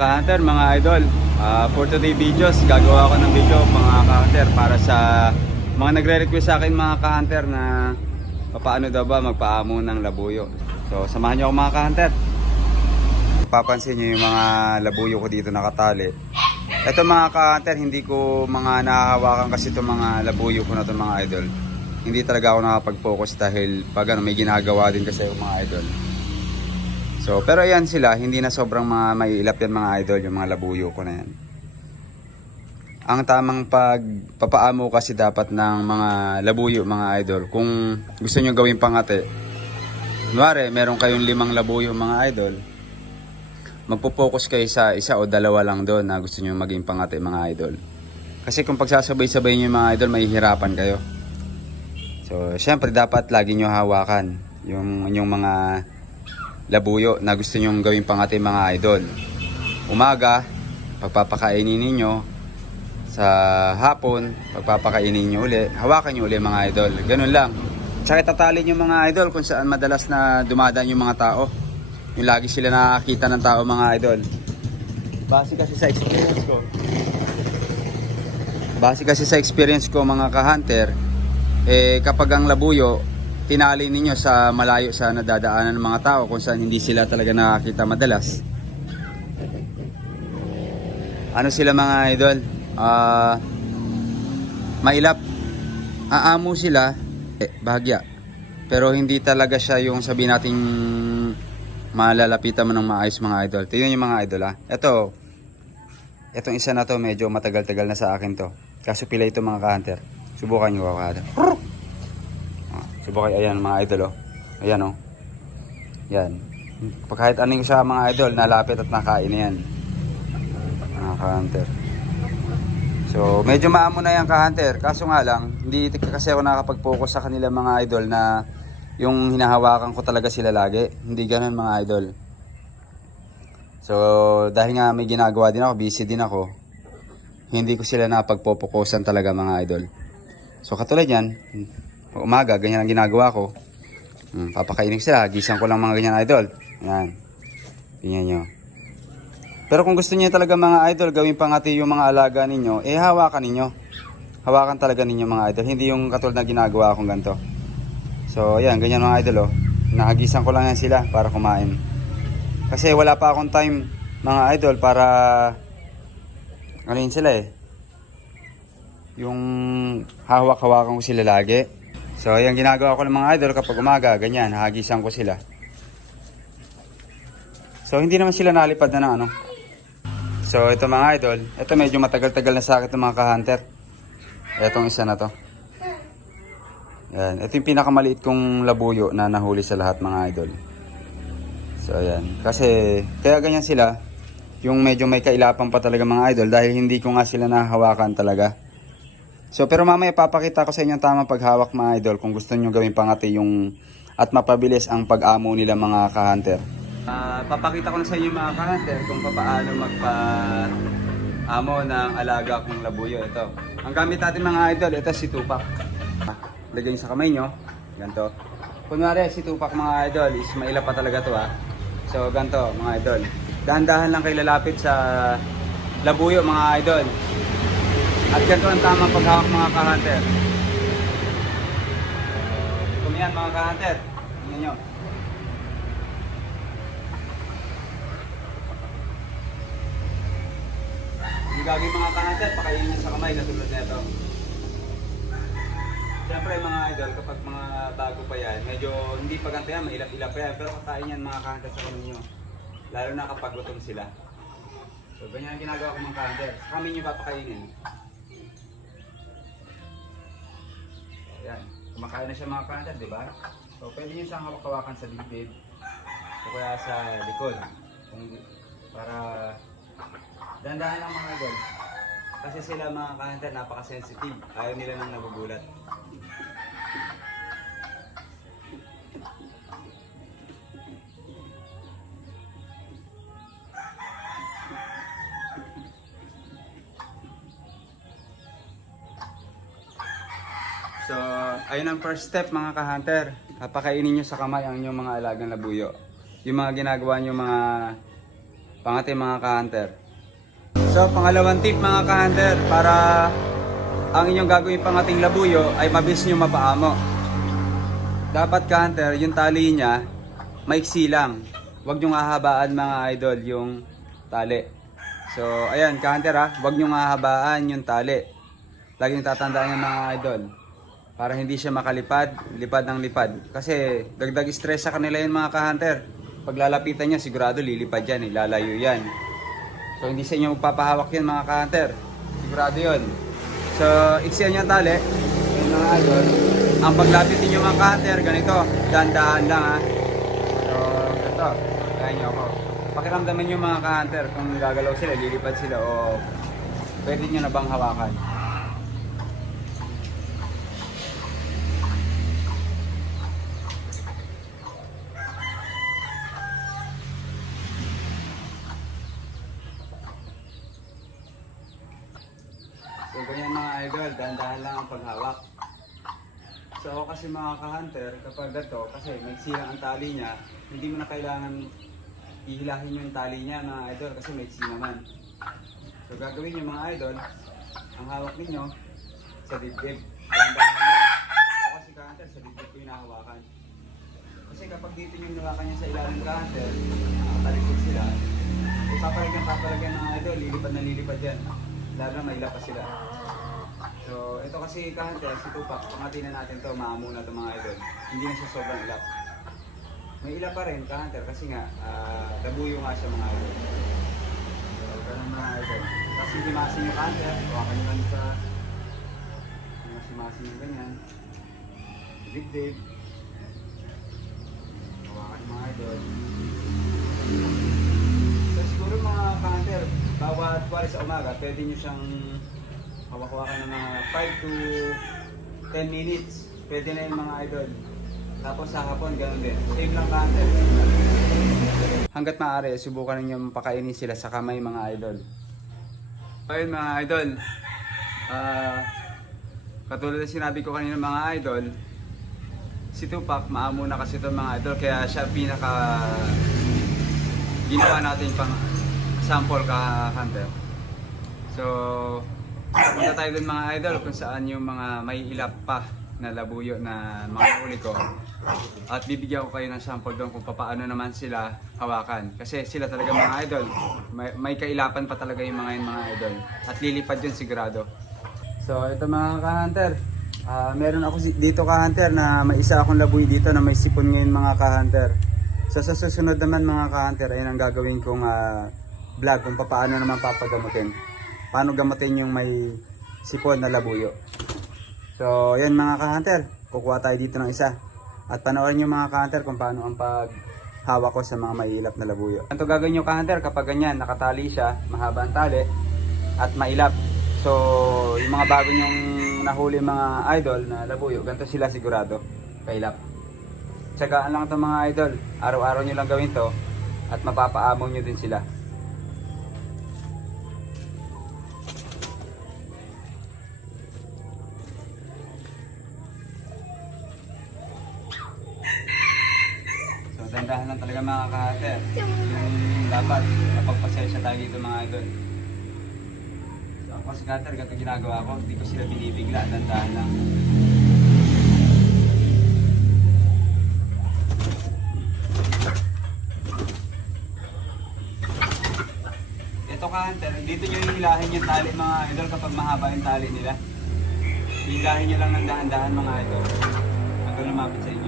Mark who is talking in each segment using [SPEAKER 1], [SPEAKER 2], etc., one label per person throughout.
[SPEAKER 1] ka-hunter, mga idol. Ah, for today videos, gagawa ako ng video mga ka-hunter para sa mga nagre-request sa akin mga ka-hunter na papaano daw ba magpaamo ng labuyo. So samahan niyo ako mga ka-hunter. Papansin niyo yung mga labuyo ko dito nakatali. Ito mga ka-hunter, hindi ko mga nahahawakan kasi itong mga labuyo ko na itong mga idol. Hindi talaga ako nakapag-focus dahil pag ano, may ginagawa din kasi yung mga idol. So, pero yan sila, hindi na sobrang mga maiilap yan mga idol, yung mga labuyo ko na yan. Ang tamang pagpapaamo kasi dapat ng mga labuyo mga idol. Kung gusto nyo gawin pangate, kunwari, meron kayong limang labuyo mga idol, magpo-focus kayo sa isa o dalawa lang doon na gusto nyo maging pangate mga idol. Kasi kung pagsasabay-sabay nyo mga idol, mahihirapan kayo. So, syempre dapat lagi nyo hawakan yung yung mga labuyo na gusto nyong gawing pangati mga idol. Umaga, pagpapakainin ninyo. Sa hapon, pagpapakainin nyo uli. Hawakan nyo uli mga idol. Ganun lang. Tsaka tatalin yung mga idol kung saan madalas na dumadaan yung mga tao. Yung lagi sila nakakita ng tao mga idol. Base kasi sa experience ko. Base kasi sa experience ko mga ka-hunter, eh kapag ang labuyo, tinali ninyo sa malayo sa nadadaanan ng mga tao kung saan hindi sila talaga nakakita madalas. Ano sila mga idol? Ah, mailap. Aamo sila, eh, bahagya. Pero hindi talaga siya yung sabi nating malalapitan mo ng maayos mga idol. Tingnan yung mga idol ha. Ito, itong isa na to medyo matagal-tagal na sa akin to. Kaso pila ito mga ka-hunter. Subukan nyo kakada. Ah, Subukan, ayan mga idol oh. Ayan oh. Yan. Pag kahit anong siya mga idol, nalapit at nakain na yan. Mga ka-hunter. So, medyo maamo na yan ka-hunter. Kaso nga lang, hindi kasi ako nakapag-focus sa kanila mga idol na yung hinahawakan ko talaga sila lagi. Hindi ganun mga idol. So, dahil nga may ginagawa din ako, busy din ako, hindi ko sila napagpopokusan talaga mga idol. So, katulad yan, umaga, ganyan ang ginagawa ko. Hmm, papakainin sila, gisang ko lang mga ganyan idol. Yan. Tingnan nyo. Pero kung gusto niyo talaga mga idol, gawin pangati yung mga alaga ninyo, eh hawakan ninyo. Hawakan talaga ninyo mga idol. Hindi yung katulad na ginagawa kong ganito. So, ayan, ganyan mga idol, oh. Nakagisan ko lang yan sila para kumain. Kasi wala pa akong time, mga idol, para... Ano sila eh. Yung hawak-hawakan ko sila lagi. So, ayan, ginagawa ko ng mga idol kapag umaga, ganyan, hagisan ko sila. So, hindi naman sila nalipad na ng ano. So, ito mga idol, ito medyo matagal-tagal na sa akin itong mga ka-hunter. Itong isa na to. Yan. Ito yung pinakamaliit kong labuyo na nahuli sa lahat mga idol. So, ayan. Kasi, kaya ganyan sila. Yung medyo may kailapan pa talaga mga idol dahil hindi ko nga sila nahawakan talaga. So, pero mamaya papakita ko sa inyo ang tamang paghawak mga idol kung gusto nyo gawin pangati yung at mapabilis ang pag-amo nila mga ka-hunter. Ah, papakita ko na sa inyo mga ka-hunter kung paano magpa-amo ng alaga kong labuyo. Ito. Ang gamit natin mga idol, ito si Tupac. Ah, Lagay sa kamay nyo. Ganto. Kunwari si Tupac mga idol is maila pa talaga to ha. So ganto mga idol. Dahan-dahan lang kayo lalapit sa labuyo mga idol. At ganito ang tamang paghawak mga ka-hunter. Kumiyan mga ka-hunter. Tingnan nyo. Yung gagawin mga ka-hunter, pakainin sa kamay katulad nito. Siyempre mga idol, kapag mga bago pa yan, medyo hindi pa ganito yan, mailap-ilap pa yan. Pero kakain yan mga ka-hunter sa kamay nyo. Lalo na kapag gutom sila. So ganyan ang ginagawa ko mga ka-hunter. Sa kami nyo papakainin. Yan. Kumakain na siya mga kanter, di ba? So, pwede nyo siyang hawak-hawakan sa dibdib o kaya sa likod. Kung, para dandahan lang mga idol. Kasi sila mga kanter napaka-sensitive. Ayaw nila nang nagugulat. Ayun ang first step mga ka-hunter. Papakainin nyo sa kamay ang inyong mga alagang labuyo. Yung mga ginagawa nyo mga Pangating mga ka-hunter. So, pangalawang tip mga ka-hunter, para ang inyong gagawin pangating labuyo ay mabilis nyo mapaamo. Dapat ka-hunter, yung tali niya, maiksi lang. Huwag nyo hahabaan mga idol yung tali. So, ayan, ka-hunter ha, huwag nyo hahabaan yung tali. Lagi nyo tatandaan yung mga idol. Para hindi siya makalipad, lipad ng lipad. Kasi dagdag stress sa kanila yung mga ka-hunter. Pag lalapitan niya, sigurado lilipad yan, eh, lalayo yan. So hindi sa inyo magpapahawak yan mga ka-hunter. Sigurado yun. So, iksiyan nyo ang tali. Ayun mga idol. Ang paglapit ninyo mga ka-hunter, ganito. Dahan-dahan lang ha. So, ganito. Kaya nyo ako. Pakiramdaman nyo mga ka-hunter kung gagalaw sila, lilipad sila o pwede nyo na bang hawakan. So ganyan mga idol, dahan-dahan lang ang paghawak. So kasi mga ka-hunter, kapag gato, kasi may silang ang tali niya, hindi mo na kailangan ihilahin yung tali niya mga idol kasi may naman. So gagawin niyo mga idol, ang hawak ninyo sa dibdib. Dahan-dahan lang. Kasi ka-hunter, sa dibdib ko yung. Kasi kapag dito yung nawakan niya sa ilalim ka-hunter, nakatalikod sila, eh, papalagyan papalagyan mga idol, lilipad na lilipad yan. Lalo na mailap pa sila. So, ito kasi kahante, si Tupac, pangatin na natin to, maamo na to mga idol. Hindi na siya sobrang ilap. May ilap pa rin, kahante, kasi nga, uh, dabuyo nga siya mga idol. So, ganun mga idol. Kasi himasin yung kahante, hawakan nyo lang sa, himasin yung ganyan. Dibdib. Hawakan mga idol. So siguro mga counter, bawat wari sa umaga, pwede nyo siyang hawak-hawakan ng mga 5 to 10 minutes. Pwede na yung mga idol. Tapos sa hapon, ganun din. Same lang counter. Hanggat maaari, subukan ninyo pakainin sila sa kamay mga idol. Ayun mga idol, ah katulad ng sinabi ko kanina mga idol, si Tupac, maamo na kasi ito mga idol, kaya siya pinaka ginawa natin pang sample ka hunter. So, punta tayo dun mga idol kung saan yung mga may ilap pa na labuyo na mga huli ko. At bibigyan ko kayo ng sample doon kung paano naman sila hawakan. Kasi sila talaga mga idol. May, may kailapan pa talaga yung mga yun mga idol. At lilipad yun sigurado. So, ito mga ka-hunter. Ah, meron ako dito ka-hunter na may isa akong labuy dito na may sipon ngayon mga ka-hunter. So sa susunod naman mga ka-hunter ayun ang gagawin kong ah, vlog kung paano naman papagamutin. Paano gamutin yung may sipon na labuyo. So yan mga ka-hunter, kukuha tayo dito ng isa. At panoorin nyo mga ka-hunter kung paano ang paghawak ko sa mga mailap na labuyo. Ito gagawin nyo ka-hunter kapag ganyan, nakatali siya, mahaba ang tali, at mailap. So, yung mga bago nyong nahuli mga idol na labuyo, ganito sila sigurado, kailap. Tsagaan lang ito mga idol, araw-araw nyo lang gawin to at mapapaamo nyo din sila. Dandahan lang talaga mga kahater. Yung dapat, napagpasensya tayo dito mga idol. So, ako si Cutter, ganito ginagawa ko. Hindi ko sila binibigla, dandahan lang. Ito ka Hunter, dito nyo hihilahin yung tali mga idol kapag mahaba yung tali nila. Hihilahin nyo lang ng dahan-dahan mga idol. Hanggang lumapit sa inyo.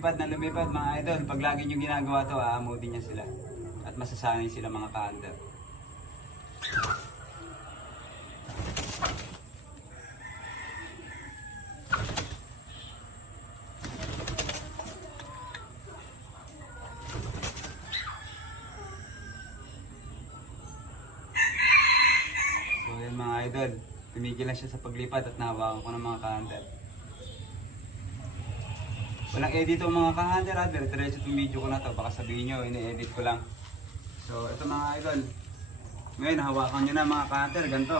[SPEAKER 1] Lumipad na lumipad mga idol. Pag lagi nyo ginagawa to, aamutin niya sila. At masasanay sila mga ka-hunter. So yun mga idol, tumigil na siya sa paglipad at nahawakan ko ng mga ka-hunter. Walang edit ang mga ka-hunter ha, dire-diretso itong video ko na to, baka sabihin nyo, ini-edit ko lang. So So, ito mga idol. Ngayon, hawakan nyo na mga ka-hunter, ganito.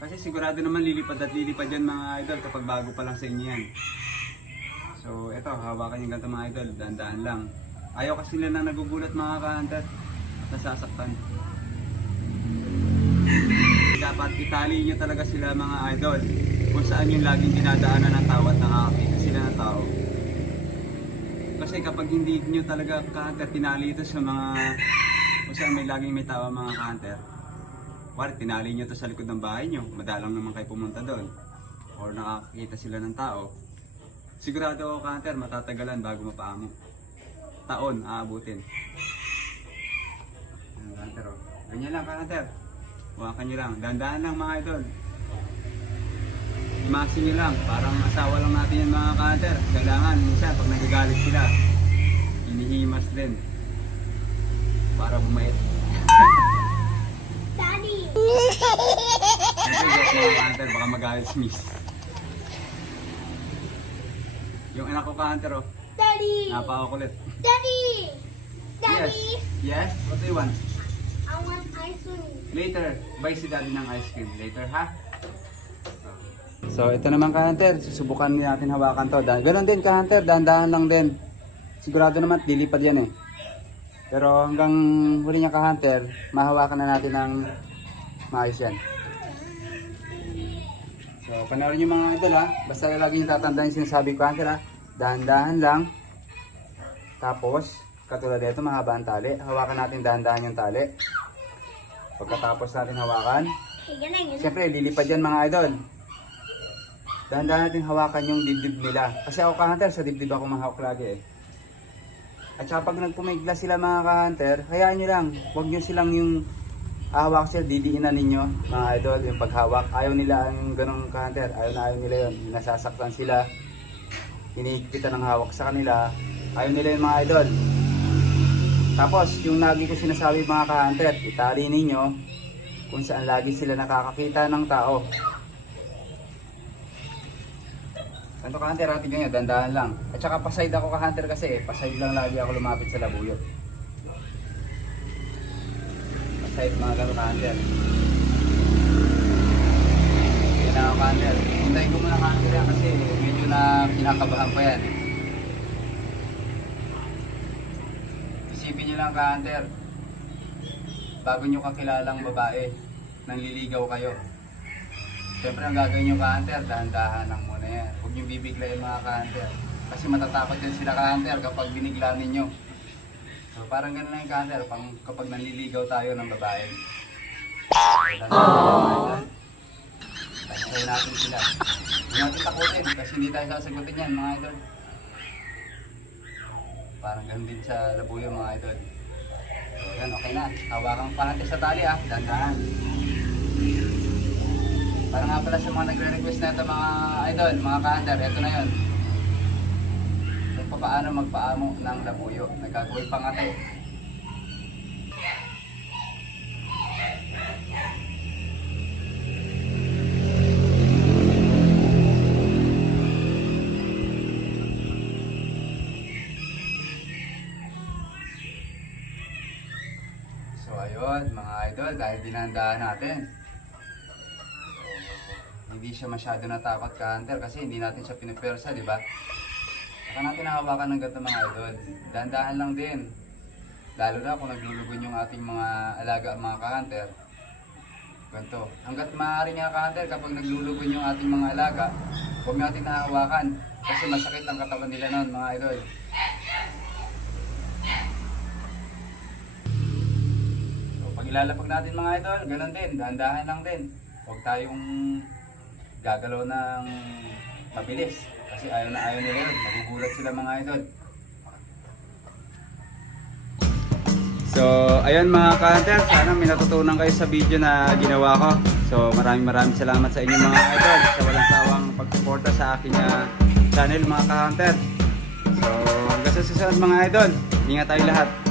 [SPEAKER 1] Kasi sigurado naman lilipad at lilipad yan mga idol kapag bago pa lang sa inyo yan. So, ito, hawakan yung ganito mga idol, dandaan lang. Ayaw kasi nila na nagugulat mga ka-hunter. Nasasaktan. Dapat itali nyo talaga sila mga idol kung saan yung laging dinadaanan ng tao at nakakakita sila ng tao. Kasi kapag hindi nyo talaga ka-hunter, tinali ito sa mga kung saan may laging may tao mga ka-hunter. Wala, tinali nyo to sa likod ng bahay nyo. Madalang naman kayo pumunta doon. Or nakakita sila ng tao. Sigurado ako ka-hunter, matatagalan bago mapaamo. Taon, aabutin. Ayan, ka-hunter, oh. Ganyan lang ka-hunter. Huwakan nyo lang. Dandaan lang mga idol. Imasin nyo lang. Parang asawa lang natin yung mga ka-hunter. Kailangan, minsan, pag nagagalit sila, inihimas din. Para bumait.
[SPEAKER 2] Daddy!
[SPEAKER 1] Joke lang mga hunter, baka magalit si Miss. Yung anak ko ka-hunter, oh,
[SPEAKER 2] Daddy!
[SPEAKER 1] napakakulit.
[SPEAKER 2] Daddy! Daddy!
[SPEAKER 1] Yes? Yes? What do you want?
[SPEAKER 2] I want ice cream.
[SPEAKER 1] Later, buy si daddy ng ice cream. Later, ha? So, ito naman ka-hunter. Susubukan natin hawakan to. Dan- Ganon din ka-hunter, dahan-dahan lang din. Sigurado naman, lilipad yan eh. Pero hanggang huli niya ka-hunter, mahawakan na natin ng maayos yan. So, panoorin niyo mga idol ha. Basta lagi yung tatandaan yung sinasabi ko hunter ha. Dahan-dahan lang. Tapos, katulad dito, mahaba ang tali. Hawakan natin dahan-dahan yung tali. Pagkatapos natin hawakan. Siyempre, lilipad yan mga idol. Dahan-dahan natin hawakan yung dibdib nila. Kasi ako ka-hunter, sa dibdib ako mahawak lagi eh. At saka pag nagpumigla sila mga ka-hunter, hayaan nyo lang. Huwag nyo silang yung hawak sila, didiinan ninyo mga idol, yung paghawak. Ayaw nila ang ganong ka-hunter. Ayaw na ayaw nila yun. Nasasaktan sila. Hinihigpitan ng hawak sa kanila. Ayaw nila yung mga idol. Tapos, yung lagi ko sinasabi mga ka-hunter, itali ninyo kung saan lagi sila nakakakita ng tao. Ganito ka-hunter, atin ganyan, dandahan lang. At saka paside ako ka-hunter kasi eh, paside lang lagi ako lumapit sa labuyo. Paside mga ganito ka-hunter. Yan na ako ka-hunter. Hintayin ko muna ka-hunter yan kasi medyo na kinakabahan pa yan. Isipin nyo lang ka-hunter, bago nyo kakilalang babae, nanliligaw kayo. Siyempre ang gagawin nyo ka-hunter, dahan-dahan lang muna yan. Nyo bibiglayin mga ka-hunter. Kasi matatakot yan sila ka-hunter kapag binigla ninyo. So parang ganun lang yung ka-hunter pang, kapag nanliligaw tayo ng babae. Tansay natin sila. Huwag natin takutin kasi hindi tayo sasagutin yan mga idol. Parang ganun din sa labuyo mga idol. So yan, okay na. Hawakan pa natin sa tali ah. Dandahan. Para nga pala sa mga nagre-request na ito mga idol, mga ka-hunter, ito na yun. Kung paano magpaamo ng labuyo. Nagkagawin pa nga tayo. So ayun, mga idol, dahil dinandaan natin. Hindi siya masyado natakot ka hunter kasi hindi natin siya pinipersa, di ba? Saka natin nahawakan ng ganito mga idol. Dandahan lang din. Lalo na kung naglulugon yung ating mga alaga mga ka-hunter. Ganito. Hanggat maaari nga ka-hunter kapag naglulugon yung ating mga alaga, huwag natin nahawakan. Kasi masakit ang katawan nila noon mga idol. So, pag ilalapag natin mga idol, ganun din, dahan-dahan lang din. Huwag tayong gagalaw ng mabilis. Kasi ayaw na ayaw nila yun. Magugulat sila mga idol. So, ayun mga ka-hunter, sana may natutunan kayo sa video na ginawa ko. So, maraming maraming salamat sa inyo mga idol sa walang sawang pagsuporta sa aking ah, channel mga ka-hunter. So, hanggang sa susunod mga idol, ingat tayo lahat.